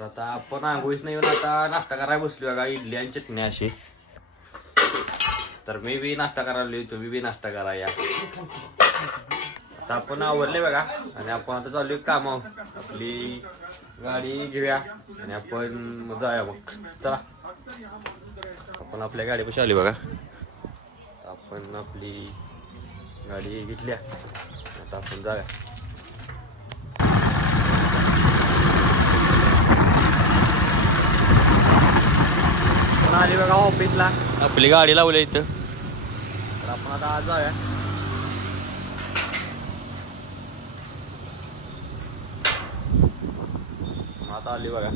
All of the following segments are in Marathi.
तर आता आपण आंघोळीच नाही येऊन आता नाश्ता करायला बसलो बघा, इडली आणि चटणी अशी. तर मी बी नाश्ता करायला, तुम्ही बी नाश्ता करा या. आता आपण आवरले बघा आणि आपण आता चालू कामावर. आपली गाडी घेऊया आणि आपण जाऊया मग. चला, आपण आपल्या गाडीपाशी आली बघा. आपण आपली गाडी घेतल्या, आता आपण जाऊया. आपण आली बघा ऑफिसला, आपली गाडी लावली इथं. तर आपण आता आज जाऊया. आता आली बघा.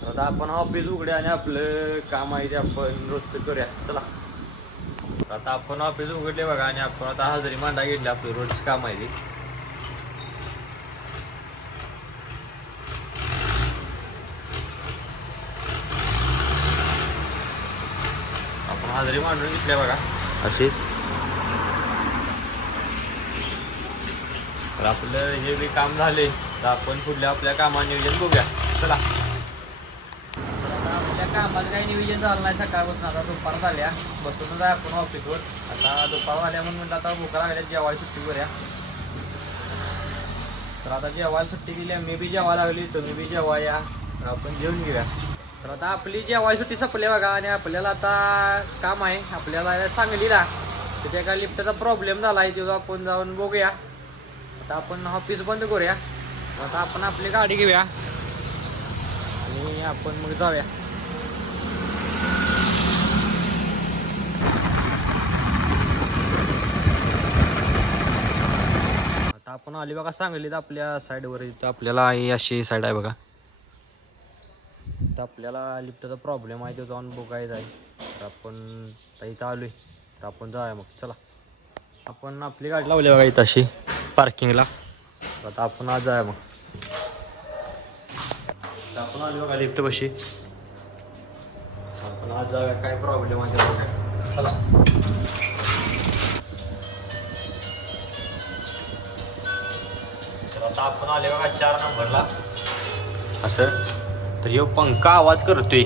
तर आता आपण ऑफिस उघड्या आणि आपलं काम आहे ते आपण रोजचं करूया. चला, आता आपण ऑफिस उघडले बघा आणि आपण आता हजेरी मांडा घेतली. आपलं रोजचं काम आहे ते. आपण हजेरी मांडून घेतल्या बघा अशी. तर आपलं हे बी काम झाले तर आपण पुढल्या आपल्या कामात नियोजन बघूया. चला, आपल्या कामात काही नियोजन झालं नाही सकाळपासून. आता दुपार झाल्या, बसूनच आहे आपण ऑफिसवर. आता दुपार झाल्या म्हणून म्हटलं आता भुका लागल्या, जेवायला सुट्टी करूया. तर आता जेवायला सुट्टी दिली, मी बी जेवायला लागली, तुम्ही बी जेवा या. तर आपण जेवून घेऊया. तर आता आपली जेवायला सुट्टी संपली बघा आणि आपल्याला आता काम आहे आपल्याला सांगलीला. तिथे एका लिफ्टचा प्रॉब्लेम झाला आहे, तेव्हा आपण जाऊन बघूया. आता आपण ऑफिस बंद करूया. आता आपण आपली गाडी घेऊया आणि आपण मग जाऊया. आता आपण आली बघा सांगलीत आपल्या साईडवर. इथं आपल्याला ही अशी साईड आहे बघा. तर आपल्याला लिफ्टचा प्रॉब्लेम आहे, तो जाऊन बघायचा आहे. तर आपण इथं आलोय, तर आपण जाऊया मग. चला, आपण आपली गाडी लावली बघा इथं अशी पार्किंगला. आता आपण आज जाऊया मग. तर आपण आलो बघा लिफ्ट बशी. आपण आज जाऊया, काय प्रॉब्लेम आहे बघा. चला, तर आता आपण आले बघा 4 नंबरला असं. तर ह्यो पंखा आवाज करतोय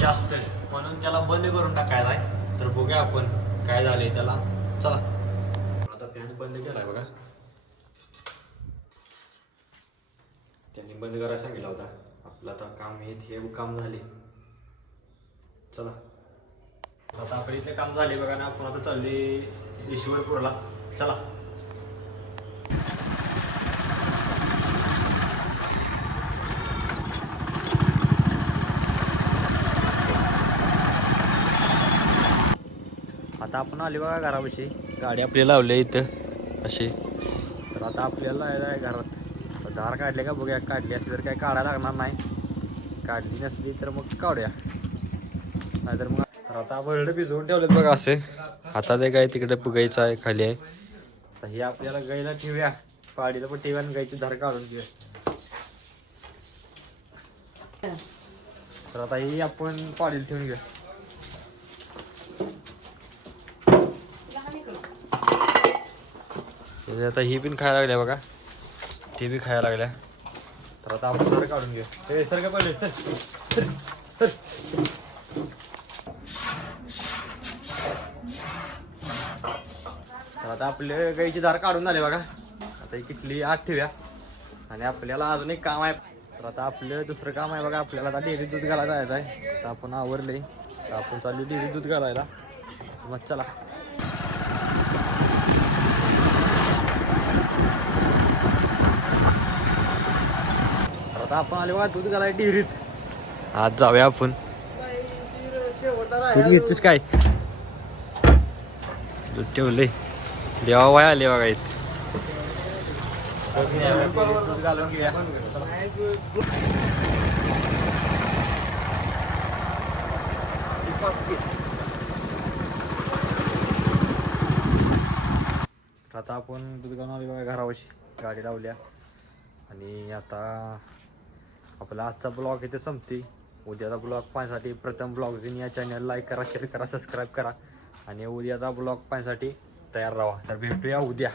जास्त, म्हणून त्याला बंद करून टाकायला आहे. तर बघूया आपण काय झालंय त्याला. चला, आता फॅन बंद केलाय बघा. त्यांनी बंद करायला सांगितला होता. आपलं आता काम हे काम झाले. चला, आता आपल्या इथले काम झाले बघा ना. आपण आता चालले ईश्वरपूरला. चला, आता आपण आली बघा घरापाशी. गाडी आपली लावली इथं अशी. तर आता आपल्याला आहे घरात धार काढले का बघूया. काढली असली तर काय काढायला लागणार नाही, काढली नसली तर मग काढूया. नाहीतर मग तर आता बरडे भिजवून ठेवलेत बघा असे. आता ते काय तिकडे बघायचं आहे खाली आहे. तर हे आपल्याला गाईला ठेवूया, पाडीला पण ठेवूया आणि गाईची धार काढून घेऊया. तर आता ही आपण पाडीला ठेवून घेऊया. आता ही पण खायला लागल्या बघा, ती बी खायला लागल्या. तर आता आपण धार काढून घेऊया. ते सर का पडले सर सर सर. तर आता आपले गाईची धार काढून झाले बघा. आता ही किटली आत ठेवूया आणि आपल्याला अजून एक काम आहे. तर आता आपलं दुसरं काम आहे बघा. आपल्याला आता डेअरीत दूध घालायला जायचं आहे. तर आपण आवरले, तर आपण चालू डेअरीत दूध घालायला. मग चला, तर आता आपण आले बघा दूध घालायला डेअरीत. आज जाऊया आपण. दूध घेतोस काय? दूध ठेवले, देवा वाय आले बघा इथे. दूध घालून घेऊया. आता आपण दूध घालून आले बघा घरापाशी. गाडी लावल्या आणि आता आपला आजचा ब्लॉग इथे संपते. उद्याचा ब्लॉग पाहण्यासाठी प्रथम ब्लॉगजीन या चॅनल लाईक करा, शेअर करा, सबस्क्राईब करा आणि उद्याचा ब्लॉग पाहण्यासाठी तयार राहा. तर भेटूया उद्या.